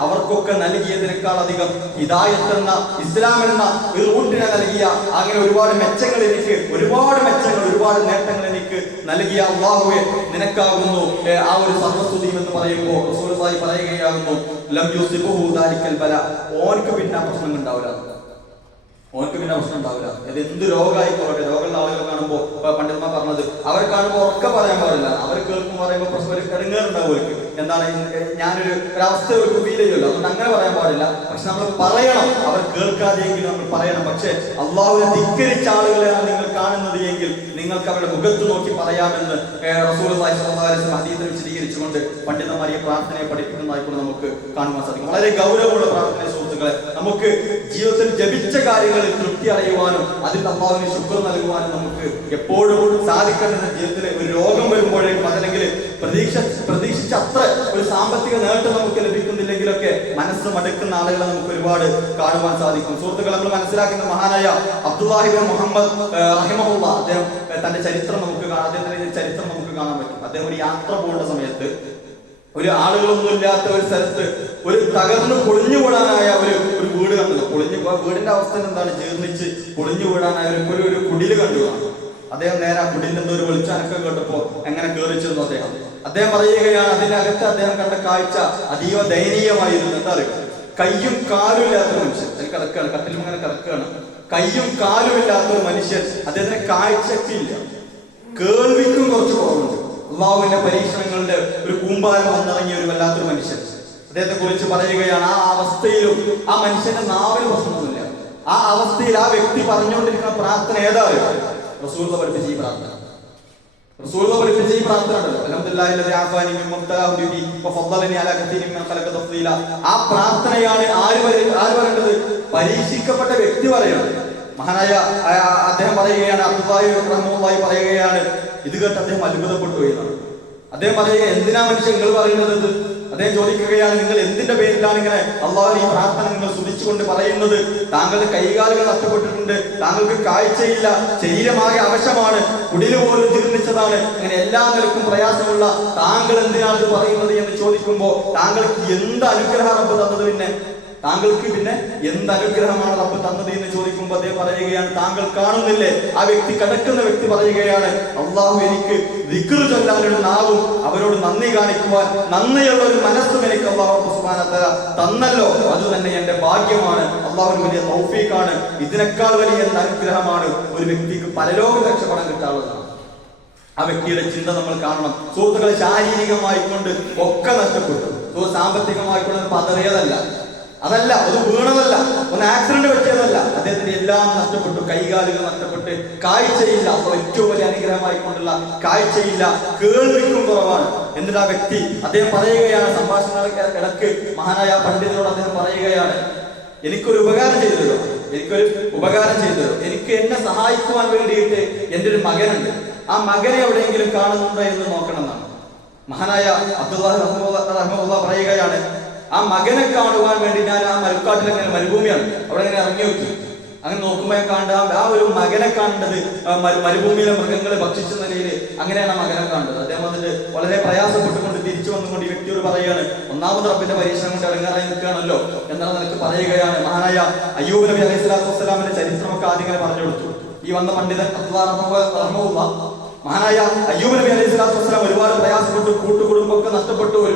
അവർക്കൊക്കെ നൽകിയതിനേക്കാൾ അധികം ഹിദായത്ത് എന്ന ഇസ്ലാം എന്ന റൂട്ടിനെ നൽകിയ അങ്ങനെ ഒരുപാട് മെച്ചങ്ങൾ എനിക്ക് ഒരുപാട് മെച്ചങ്ങൾ ഒരുപാട് നേട്ടങ്ങൾ എനിക്ക് നൽകിയ അള്ളാഹുവെ നിനക്കാകുന്നു. ആ ഒരു സർവസ്തുതിയും എന്ന് പറയുമ്പോൾ പറയുകയാകുന്നു ലം യൂസിബുഹു ദാലിക്കൽ ബല ഓൻക്ക് പിന്നെ പ്രശ്നം ഉണ്ടാവില്ല. ഓനക്ക് പിന്നെ പ്രശ്നം ഉണ്ടാവില്ല. ഇത് എന്ത് രോഗമായിക്കോട്ടെ രോഗമുള്ള ആളുകൾ കാണുമ്പോൾ പണ്ഡിതന്മാർ പറഞ്ഞത് അവർ കാണുമ്പോൾ ഉറക്കെ പറയാൻ പാടില്ല. അവർ കേൾക്കുമ്പോൾ പറയുമ്പോൾ പ്രശ്നം ഒരു ഇടങ്ങേറുണ്ടാവും അവർക്ക് എന്താണ് ഞാനൊരു ഒരവസ്ഥ ഒരു ഫീൽ ചെയ്യുമല്ലോ അതുകൊണ്ട് അങ്ങനെ പറയാൻ പാടില്ല. പക്ഷെ നമ്മൾ പറയണം. അവർ കേൾക്കാതെയെങ്കിലും നമ്മൾ പറയണം. പക്ഷെ അള്ളാഹുവിനെ ധിക്കരിച്ച ആളുകളെയാണ് നിങ്ങൾ കാണുന്നത് എങ്കിൽ നിങ്ങൾക്ക് അവരുടെ മുഖത്ത് നോക്കി പറയാമെന്ന് അതീതം വിശദീകരിച്ചുകൊണ്ട് പണ്ഡിതന്മാരെ പ്രാർത്ഥനയെ പ്രാർത്ഥനയെ പഠിപ്പിക്കുന്നതായിക്കൊണ്ട് നമുക്ക് കാണുവാൻ സാധിക്കും. വളരെ ഗൗരവമുള്ള പ്രാർത്ഥന സുഹൃത്തുക്കളെ നമുക്ക് ജീവിതത്തിൽ ജപിച്ച കാര്യങ്ങളിൽ തൃപ്തി അറിയുവാനും അതിൽ അള്ളാഹുവിന് ശുക്ർ നൽകുവാനും നമുക്ക് എപ്പോഴും സാധിക്കേണ്ടത് ജീവിതത്തിൽ ഒരു രോഗം വരുമ്പോഴേക്കും അതല്ലെങ്കിൽ പ്രതീക്ഷ പ്രതീക്ഷിച്ച അത്ര ഒരു സാമ്പത്തിക നേട്ടം നമുക്ക് ലഭിക്കുന്നില്ലെങ്കിലൊക്കെ മനസ്സ് മടുക്കുന്ന ആളുകളെ നമുക്ക് ഒരുപാട് കാണുവാൻ സാധിക്കും. സുഹൃത്തുക്കൾ നമ്മൾ മനസ്സിലാക്കുന്ന മഹാനായ അബ്ദുല്ലാഹിബ് മുഹമ്മദ് ഏഹ്, റഹിമഹുള്ള അദ്ദേഹം തന്റെ ചരിത്രം നമുക്ക് അദ്ദേഹത്തിന്റെ ചരിത്രം നമുക്ക് കാണാൻ പറ്റും. അദ്ദേഹം ഒരു യാത്ര പോകേണ്ട സമയത്ത് ഒരു ആളുകളൊന്നും ഇല്ലാത്ത ഒരു സ്ഥലത്ത് ഒരു തകർന്ന് പൊളിഞ്ഞു വീഴാനായ ഒരു ഒരു വീട് കണ്ടത്. പൊളിഞ്ഞു വീടിന്റെ അവസ്ഥ എന്താണ്? ജീർണിച്ച് പൊളിഞ്ഞു വീഴാനായ ഒരു ഒരു കുടിൽ കണ്ടു അദ്ദേഹം നേരെ ആ കുടിലിന്റെ ഒരു വെളിച്ചനക്കം കേട്ടപ്പോ എങ്ങനെ കയറി ചെന്നു അദ്ദേഹം. അദ്ദേഹം പറയുകയാണ് അതിനകത്ത് അദ്ദേഹം കണ്ട കാഴ്ച അതീവ ദയനീയമായിരുന്നു. എന്താ അറിയുക കയ്യും കാലും ഇല്ലാത്ത മനുഷ്യൻ. അതിൽ കിടക്കുകയാണ് കട്ടിലും അങ്ങനെ കിടക്കുകയാണ്. കയ്യും കാലും ഇല്ലാത്ത ഒരു മനുഷ്യൻ അദ്ദേഹത്തിന് കാഴ്ചക്കില്ല. കേൾവിക്കും കുറച്ച് കുറവുണ്ട്. അള്ളാഹുവിന്റെ പരീക്ഷണങ്ങളുടെ ഒരു കൂമ്പാരം വന്നിറങ്ങിയ ഒരു വല്ലാത്തൊരു മനുഷ്യൻ. അദ്ദേഹത്തെ കുറിച്ച് പറയുകയാണ് ആ അവസ്ഥയിലും ആ മനുഷ്യന്റെ നാവിൽ പ്രശ്നമൊന്നുമില്ല. ആ അവസ്ഥയിൽ ആ വ്യക്തി പറഞ്ഞുകൊണ്ടിരിക്കുന്ന പ്രാർത്ഥന ഏതാ റസൂൽ പഠിപ്പിച്ച ഈ പ്രാർത്ഥന. അൽഹംദുലില്ലാഹി മിൻ ആ പ്രാർത്ഥനയാണ് ആര് ആര് പറയേണ്ടത് പരീക്ഷിക്കപ്പെട്ട വ്യക്തി പറയണം മഹാനായ അദ്ദേഹം പറയുകയാണ് റഹ്മുള്ളാഹി പറയുകയാണ് ഇത് കേട്ട് അദ്ദേഹം അത്ഭുതപ്പെട്ടു എന്നാണ്. അദ്ദേഹം പറയുക എന്തിനാ മനുഷ്യൻ പറയുന്നത് ഇത്?" അദ്ദേഹം ചോദിക്കുകയാണ് നിങ്ങൾ എന്തിന്റെ പേരിലാണ് ഇങ്ങനെ അള്ളാഹുവിനെ ഈ പ്രാർത്ഥന നിങ്ങൾ സ്തുതിച്ചുകൊണ്ട് പറയുന്നത്? താങ്കളുടെ കൈകാലുകൾ നഷ്ടപ്പെട്ടിട്ടുണ്ട് താങ്കൾക്ക് കാഴ്ചയില്ല ശരീരമാകെ അവശമാണ് കുടിൽ പോലും ജീർണിച്ചതാണ്. അങ്ങനെ എല്ലാ നിലക്കും പ്രയാസമുള്ള താങ്കൾ എന്തിനാണ് ഇത് പറയുന്നത്? എന്ന് ചോദിക്കുമ്പോൾ താങ്കൾക്ക് എന്ത് അനുഗ്രഹം തന്നത് പിന്നെ? താങ്കൾക്ക് പിന്നെ എന്ത് അനുഗ്രഹമാണ് റബ്ബ് തന്നത് എന്ന് ചോദിക്കുമ്പോൾ അദ്ദേഹം പറയുകയാണ് താങ്കൾ കാണുന്നില്ലേ? ആ വ്യക്തി കിടക്കുന്ന വ്യക്തി പറയുകയാണ് അള്ളാഹു എനിക്ക് ദിക്ർ ചൊല്ലാനൊരു നാവും അവരോട് നന്ദി കാണിക്കുവാൻ നന്ദിയുള്ള ഒരു മനസ്സും എനിക്ക് അള്ളാഹു സുബ്ഹാനഹു തന്നല്ലോ. അത് തന്നെ എന്റെ ഭാഗ്യമാണ്. അള്ളാഹു വലിയ തൗഫീഖാണ്. ഇതിനേക്കാൾ വലിയ എന്ത് അനുഗ്രഹമാണ് ഒരു വ്യക്തിക്ക് പരലോക രക്ഷപ്പെടാൻ കിട്ടാനുള്ളതാണ് ആ വ്യക്തിയുടെ ചിന്ത നമ്മൾ കാണണം. സുഹൃത്തുക്കളെ ശാരീരികമായിക്കൊണ്ട് ഒക്കെ നഷ്ടപ്പെട്ടു സാമ്പത്തികമായിക്കൊണ്ട് പതറിയതല്ല. അതല്ല ഒരു വീണതല്ല. ഒന്ന് ആക്സിഡന്റ് പറ്റിയതല്ല. അദ്ദേഹത്തിന്റെ എല്ലാം നഷ്ടപ്പെട്ടു. കൈകാലുകൾ നഷ്ടപ്പെട്ട് കാഴ്ചയില്ല. അപ്പോൾ ഏറ്റവും വലിയ അനുഗ്രഹമായിക്കൊണ്ടുള്ള കാഴ്ചയില്ല. കേൾവിക്കും കുറവാണ്. എന്നിട്ട് ആ വ്യക്തി അദ്ദേഹം പറയുകയാണ് സംഭാഷണ ഇടയ്ക്ക് മഹാനായ പണ്ഡിതനോട് അദ്ദേഹം പറയുകയാണ് എനിക്കൊരു ഉപകാരം ചെയ്തു തരുമോ? എനിക്കൊരു ഉപകാരം ചെയ്തു തരുമോ? എനിക്ക് എന്നെ സഹായിക്കുവാൻ വേണ്ടിയിട്ട് എന്റെ ഒരു മകനുണ്ട്. ആ മകനെ എവിടെയെങ്കിലും കാണുന്നുണ്ടോ എന്ന് നോക്കണം എന്നാണ് മഹാനായ അബ്ദുള്ള റഹ്മുള്ള പറയുകയാണ് ആ മകനെ കാണുവാൻ വേണ്ടി ഞാൻ ആ മരുക്കാട്ടിൽ അങ്ങനെ മരുഭൂമിയാണ്. അവിടെ അങ്ങനെ ഇറങ്ങി നോക്കി. അങ്ങനെ നോക്കുമ്പോൾ കാണുന്നത് ആ- ഒരു മകനെ കാണേണ്ടത് മരുഭൂമിയിലെ മൃഗങ്ങളെ ഭക്ഷിച്ച നിലയിൽ അങ്ങനെയാണ് ആ മകനെ കാണുന്നത് അദ്ദേഹം വന്നിട്ട് വളരെ പ്രയാസപ്പെട്ടുകൊണ്ട് തിരിച്ചു വന്നുകൊണ്ട് ഈ വ്യക്തിയോട് പറയുകയാണ് ഒന്നാമത് റബ്ബിന്റെ പരീക്ഷണം കൊണ്ട് ഇറങ്ങാറായി നിൽക്കുകയാണല്ലോ എന്നാണ് നിനക്ക് പറയുകയാണ് മഹാനായ അയ്യൂബ് നബി അലൈഹി സ്വലാത്തു വസ്സലാമിന്റെ ചരിത്രമൊക്കെ ആദ്യം ഇങ്ങനെ പറഞ്ഞു കൊടുത്തു. ഈ വന്ന പണ്ഡിതൻ അത്വാ മഹാനായ അയ്യൂബ് നബി അലൈഹി സ്വലാത്തു വസ്സലാം ഒരുപാട്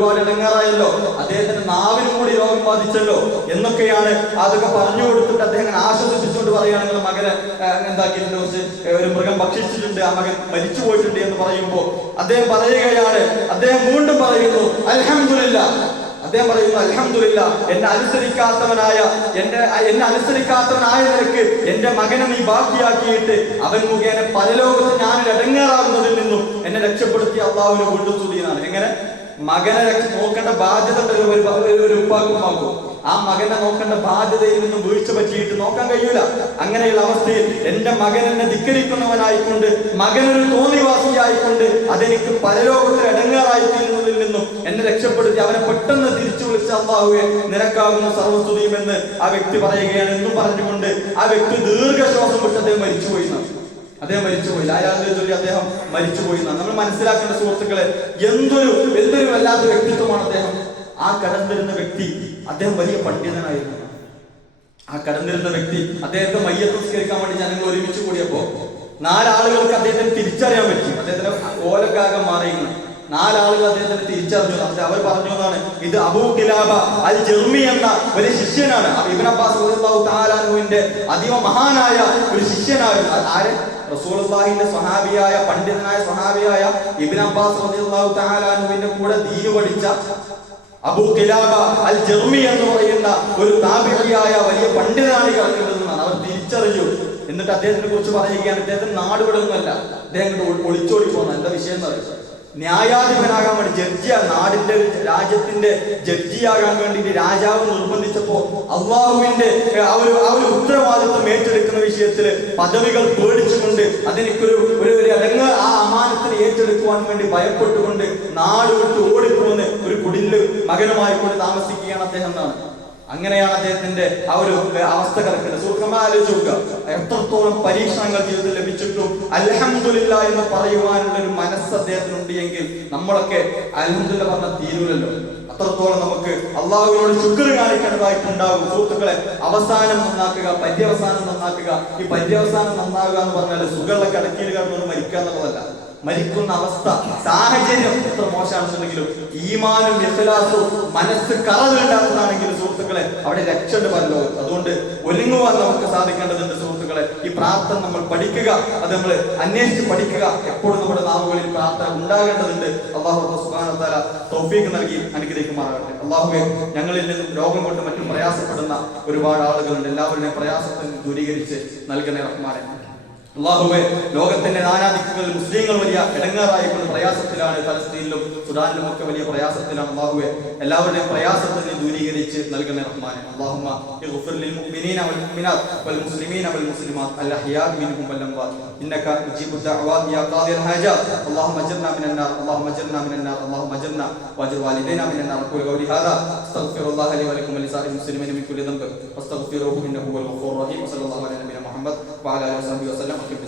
ഒരുപാട് ഇടങ്ങാറായല്ലോ. അദ്ദേഹത്തിന്റെ നാവിനും കൂടി രോഗം ബാധിച്ചല്ലോ എന്നൊക്കെയാണ് അതൊക്കെ പറഞ്ഞു കൊടുത്തിട്ട് അദ്ദേഹം ആശ്വസിപ്പിച്ചുകൊണ്ട് പറയുകയാണെങ്കിൽ മകനെ എന്താക്കിയിട്ടുണ്ട് ഒരു മൃഗം ഭക്ഷിച്ചിട്ടുണ്ട് ആ മകൻ മരിച്ചു പോയിട്ടുണ്ട് എന്ന് പറയുമ്പോൾ അദ്ദേഹം പറയുകയാണ് അദ്ദേഹം വീണ്ടും പറയുന്നു അലഹമില്ല അദ്ദേഹം പറയുന്നു അലഹമില്ല എന്നെ അനുസരിക്കാത്തവനായ എന്റെ എന്നെ അനുസരിക്കാത്തവനായ നിനക്ക് എന്റെ മകനെ നീ ബാക്കിയാക്കിയിട്ട് അവൻ മുഖേന പരലോകത്ത് ഞാൻ ഇടങ്ങേറാകുന്നതിൽ നിന്നും എന്നെ രക്ഷപ്പെടുത്തി അള്ളാഹുവിനെ വീണ്ടും സ്തുതിയാണ്. എങ്ങനെ? മകനെ നോക്കേണ്ട ബാധ്യത ഒരു ഉപ്പാക്കും ആ മകനെ നോക്കേണ്ട ബാധ്യതയിൽ നിന്ന് വീഴ്ച പറ്റിയിട്ട് നോക്കാൻ കഴിയൂല അങ്ങനെയുള്ള അവസ്ഥയിൽ എന്റെ മകൻ എന്നെ ധിക്കരിക്കുന്നവനായിക്കൊണ്ട് മകനൊരു തോന്നിവാസിയായിക്കൊണ്ട് അതെനിക്ക് പരലോകത്തിൽ ഇടങ്ങാറായി തീരുന്നതിൽ നിന്നും എന്നെ രക്ഷപ്പെടുത്തി അവനെ പെട്ടെന്ന് തിരിച്ചു വിളിച്ച നിനക്കാകുന്ന സർവസ്തുതിയും എന്ന് ആ വ്യക്തി പറയുകയാണ് എന്നും പറഞ്ഞുകൊണ്ട് ആ വ്യക്തി ദീർഘശ്വാസം വിട്ട് അദ്ദേഹം മരിച്ചുപോയി. അദ്ദേഹം മരിച്ചുപോയി. ചൊല്ലി അദ്ദേഹം മരിച്ചുപോയി നമ്മൾ മനസ്സിലാക്കേണ്ട സുഹൃത്തുക്കളെ എന്തൊരു എന്തൊരു വല്ലാത്ത വ്യക്തിത്വമാണ് അദ്ദേഹം. ആ കടന്നിരുന്ന വ്യക്തി അദ്ദേഹം വലിയ പണ്ഡിതനായിരുന്നു. ആ കടന്നിരുന്ന വ്യക്തി അദ്ദേഹത്തെ മയ്യത്ത് നിസ്കരിക്കാൻ വേണ്ടി ജനങ്ങൾ ഒരുമിച്ച് കൂടിയപ്പോ നാലാളുകൾക്ക് അദ്ദേഹത്തിന് തിരിച്ചറിയാൻ പറ്റി. അദ്ദേഹത്തിന് ഓലക്കാകം മാറിയിരുന്നു നാലാളുകൾ അദ്ദേഹത്തിന് തിരിച്ചറിഞ്ഞു. പക്ഷെ അവർ പറഞ്ഞു എന്നാണ് ഇത് അബൂ കിലാബ അൽ ജർമി എന്ന ഒരു ശിഷ്യനാണ്. അപ്പൊ അബ്ബാസ് അതീവ മഹാനായ ഒരു ശിഷ്യനായിരുന്നു. ആരെ? റസൂലുള്ളാഹിന്റെ സ്വഹാബിയായ പണ്ഡിതനായ സ്വഹാബിയായ ഇബിൻ അബ്ബാസ് താലാനുവിന്റെ കൂടെ ദീന് പഠിച്ച അബൂ കിലാബ അൽ ജർമി എന്ന് പറയുന്ന ഒരു താപിയായ വലിയ പണ്ഡിതനാണ് ഈ കിടക്കുന്നതെന്നാണ് അവർ തിരിച്ചറിഞ്ഞു. എന്നിട്ട് അദ്ദേഹത്തിനെ കുറിച്ച് പറയുകയാണ് അദ്ദേഹത്തിന് നാട് വിടുന്നല്ല അദ്ദേഹം ഒളിച്ചോടി പോകുന്ന എന്താ വിഷയം എന്ന് പറയും ന്യായാധിപനാകാൻ വേണ്ടി ജഡ്ജിയാ നാടിന്റെ രാജ്യത്തിന്റെ ജഡ്ജിയാകാൻ വേണ്ടിയിട്ട് രാജാവ് നിർബന്ധിച്ചപ്പോ അള്ളാഹുവിന്റെ ആ ഒരു ആ ഒരു ഉത്തരവാദിത്വം ഏറ്റെടുക്കുന്ന വിഷയത്തിൽ പദവികൾ പേടിച്ചുകൊണ്ട് അതിനൊരു ഒരു ഒരു അല്ലെങ്കിൽ ആ അമാനത്തിന് ഏറ്റെടുക്കുവാൻ വേണ്ടി ഭയപ്പെട്ടുകൊണ്ട് നാട് വിട്ട് ഓടിപ്പോന്ന് ഒരു കുടിൽ മകനുമായി കൊണ്ട് താമസിക്കുകയാണ് അദ്ദേഹം എന്നാണ്. അങ്ങനെയാണ് അദ്ദേഹത്തിന്റെ ആ ഒരു അവസ്ഥ കിടക്കുന്നത്. നോക്കുക. എത്രത്തോളം പരീക്ഷണങ്ങൾ ജീവിതത്തിൽ ലഭിച്ചിട്ടും അലഹമുല്ല എന്ന് പറയുവാനുള്ള ഒരു മനസ്സ് അദ്ദേഹത്തിനുണ്ട് എങ്കിൽ നമ്മളൊക്കെ അലഹമുല്ല പറഞ്ഞ തീരുമല്ലോ അത്രത്തോളം നമുക്ക് അള്ളാഹുവിനോട് ശുക്ർ കാണിക്കേണ്ടതായിട്ടുണ്ടാകും. സുഹൃത്തുക്കളെ അവസാനം നന്നാക്കുക പര്യവസാനം നന്നാക്കുക. ഈ പര്യവസാനം നന്നാകുക എന്ന് പറഞ്ഞാൽ സുഖമുള്ള കിടക്കിയിൽ കിടന്നുകൊണ്ട് മരിക്കുക എന്നുള്ളതല്ല. മരിക്കുന്ന അവസ്ഥ സാഹചര്യം എത്ര മോശമാണെന്നുണ്ടെങ്കിലും ഈമാനും മനസ്സ് കറവേണ്ടാത്തതാണെങ്കിലും സുഹൃത്തുക്കളെ അവിടെ രക്ഷണ്ട് പരലോകത്ത് അതുകൊണ്ട് ഒരുങ്ങുവാൻ നമുക്ക് സാധിക്കേണ്ടതുണ്ട് സുഹൃത്തുക്കളെ. ഈ പ്രാർത്ഥന നമ്മൾ പഠിക്കുക അത് നമ്മൾ അന്വേഷിച്ച് പഠിക്കുക. എപ്പോഴും നമ്മുടെ നാവുകളിൽ പ്രാർത്ഥന ഉണ്ടാകേണ്ടതുണ്ട്. അള്ളാഹു തോഫീക്ക് തൗഫീഖ് നൽകി അനുഗ്രഹിക്കുമാറാകട്ടെ. അള്ളാഹുവെ ഞങ്ങളിൽ നിന്നും രോഗം കൊണ്ട് മറ്റും പ്രയാസപ്പെടുന്ന ഒരുപാട് ആളുകളുണ്ട്. എല്ലാവരുടെയും പ്രയാസത്തിൽ ദൂരീകരിച്ച് നൽകണേ റഹ്മാനെ. അള്ളാഹുവെ ലോകത്തിന്റെ നാനാദിക്കുകളിൽ മുസ്ലിങ്ങൾ വലിയ ഇടങ്ങാറായിക്കൊണ്ട് പ്രയാസത്തിലാണ് ഫലസ്തീനിലും സുഡാനിലും ഒക്കെ വലിയ പ്രയാസത്തിലാണ് അള്ളാഹുവെ എല്ലാവരുടെയും പ്രയാസത്തെ നീ ദൂരീകരിച്ച് നൽകണേ റഹ്മാനെ اللهم اغفر للمؤمنين والمؤمنات والمسلمين والمسلمات الاحياء منهم والاموات انك مجيب الدعوات يا قاضي الحاجات اللهم اجرنا من النار اللهم اجرنا من النار اللهم اجرنا واجر والدينا من النار اقول قولي هذا استغفر الله لي ولكم ولسائر المسلمين من كل ذنب فاستغفروه انه هو الغفور الرحيم وصلى الله على نبينا محمد وعلى اله وصحبه وسلم وكيف